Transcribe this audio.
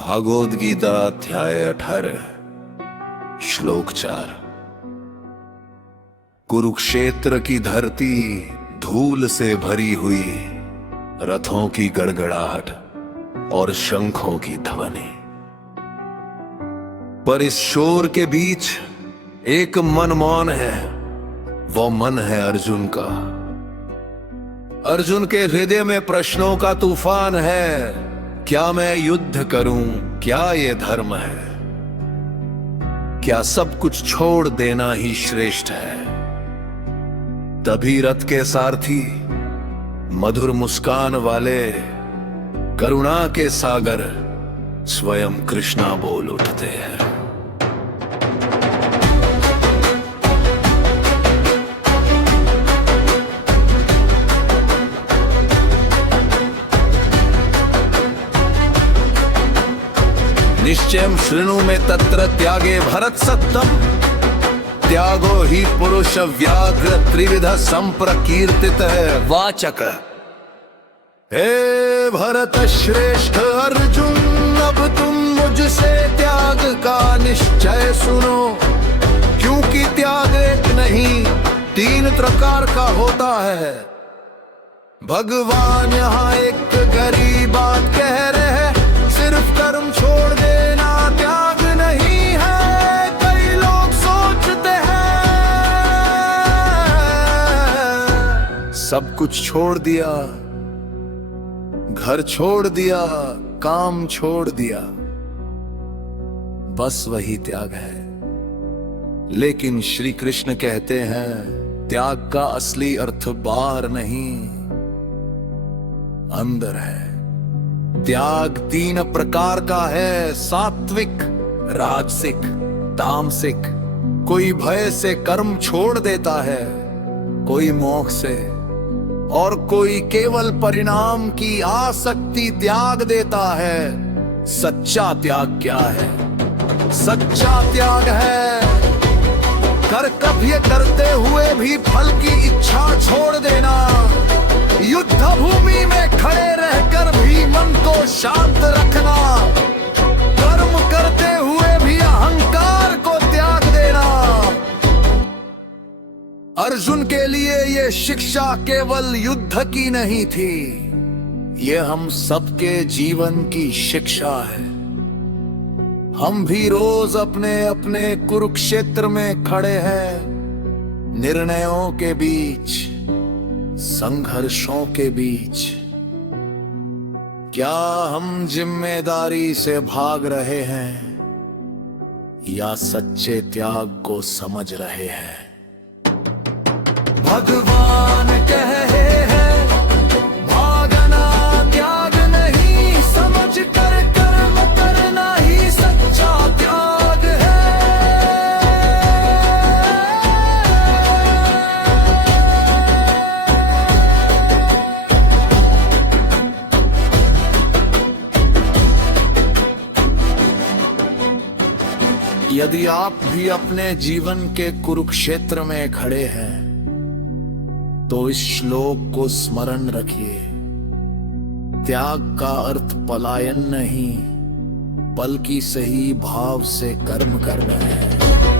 भागवत गीता अध्याय 18 श्लोक 4। कुरुक्षेत्र की धरती धूल से भरी हुई, रथों की गड़गड़ाहट और शंखों की ध्वनि। पर इस शोर के बीच एक मन मौन है। वो मन है अर्जुन का। अर्जुन के हृदय में प्रश्नों का तूफान है। क्या मैं युद्ध करूं? क्या ये धर्म है? क्या सब कुछ छोड़ देना ही श्रेष्ठ है? तभी रथ के सारथी, मधुर मुस्कान वाले, करुणा के सागर स्वयं कृष्णा बोल उठते हैं। निश्चयं शृणु मे तत्र त्यागे भरत सत्तम, त्यागो ही पुरुष व्याघ्र त्रिविध संप्रकीर्तित वाचक। हे भरत श्रेष्ठ अर्जुन, अब तुम मुझसे त्याग का निश्चय सुनो, क्योंकि त्याग एक नहीं 3 प्रकार का होता है। भगवान यहाँ एक गरीब बात कह रहे हैं, सिर्फ कर्म छोड़ देना त्याग नहीं है। कई लोग सोचते हैं सब कुछ छोड़ दिया, घर छोड़ दिया, काम छोड़ दिया, बस वही त्याग है। लेकिन श्री कृष्ण कहते हैं त्याग का असली अर्थ बाहर नहीं, अंदर है। त्याग 3 प्रकार का है, सात्विक, राजसिक, तामसिक। कोई भय से कर्म छोड़ देता है, कोई मोह से, और कोई केवल परिणाम की आसक्ति त्याग देता है। सच्चा त्याग क्या है? सच्चा त्याग है कर्तव्य करते हुए भी फल की इच्छा छोड़ देना, युद्ध भूमि में खड़े रहकर भी मन को शांत रखना, कर्म करते हुए भी अहंकार को त्याग देना। अर्जुन के लिए ये शिक्षा केवल युद्ध की नहीं थी, ये हम सबके जीवन की शिक्षा है। हम भी रोज अपने अपने कुरुक्षेत्र में खड़े हैं, निर्णयों के बीच, संघर्षों के बीच। क्या हम जिम्मेदारी से भाग रहे हैं या सच्चे त्याग को समझ रहे हैं? भगवान कहे हैं भागना त्याग नहीं, समझ कर कर्म करना ही सच्चा त्याग है। यदि आप भी अपने जीवन के कुरुक्षेत्र में खड़े हैं तो इस श्लोक को स्मरण रखिए। त्याग का अर्थ पलायन नहीं, बल्कि सही भाव से कर्म करना है।